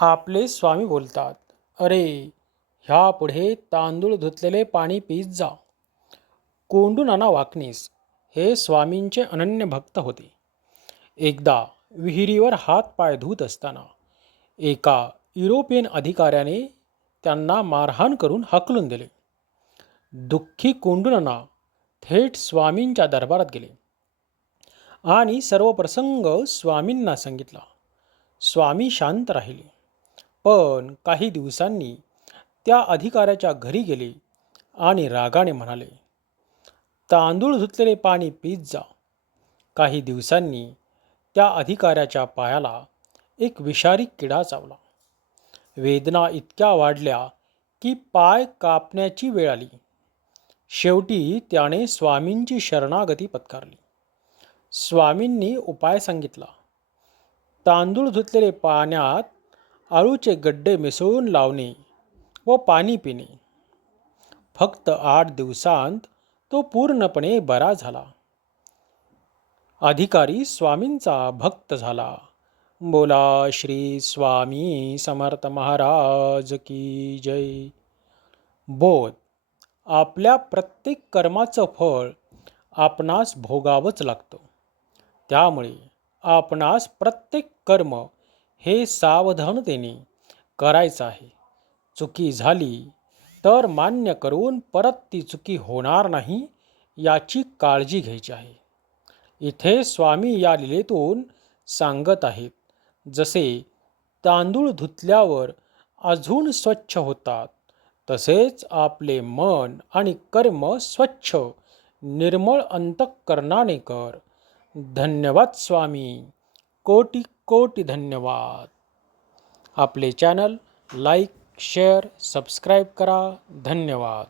आपले स्वामी बोलतात, अरे, ह्यापुढे तांदूळ धुतलेले पाणी पीत जा. कोंडू नाना वाकनीस हे स्वामींचे अनन्य भक्त होते. एकदा विहिरीवर हात पाय धुत असताना एका युरोपियन अधिकाऱ्याने त्यांना मारहाण करून हाकलून दिले. दुःखी कोंडूनाना थेट स्वामींच्या दरबारात गेले आणि सर्व प्रसंग स्वामींना सांगितला. स्वामी शांत राहिले, पण काही दिवसांनी त्या अधिकाऱ्याच्या घरी गेले आणि रागाने म्हणाले, तांदूळ धुतलेले पाणी पीत जा. काही दिवसांनी त्या अधिकाऱ्याच्या पायाला एक विषारी किडा चावला. वेदना इतक्या वाढल्या की पाय कापण्याची वेळ आली. शेवटी त्याने स्वामींची शरणागती पत्करली. स्वामींनी उपाय सांगितला. तांदूळ धुतलेले पाण्यात आळूचे गड्डे मिसळून लावणे व पाणी पिणे. फक्त 8 दिवसांत तो पूर्णपणे बरा झाला. अधिकारी स्वामींचा भक्त झाला. बोला श्री स्वामी समर्थ महाराज की जय. बोध, आपल्या प्रत्येक कर्माचं फळ आपणास भोगावंच लागतं. त्यामुळे आपणास प्रत्येक कर्म हे सावधानतेने करायचं आहे. चुकी झाली तर मान्य करून परत ती चुकी होणार नाही याची काळजी घ्यायची आहे. इथे स्वामी या लीलेतून सांगत आहेत, जसे तांदूळ धुतल्यावर अजून स्वच्छ होतात, तसेच आपले मन आणि कर्म स्वच्छ निर्मळ अंतःकरणाने कर. धन्यवाद स्वामी. कोटी कोटी धन्यवाद. आपले चॅनल लाईक, शेअर, सबस्क्राईब करा. धन्यवाद.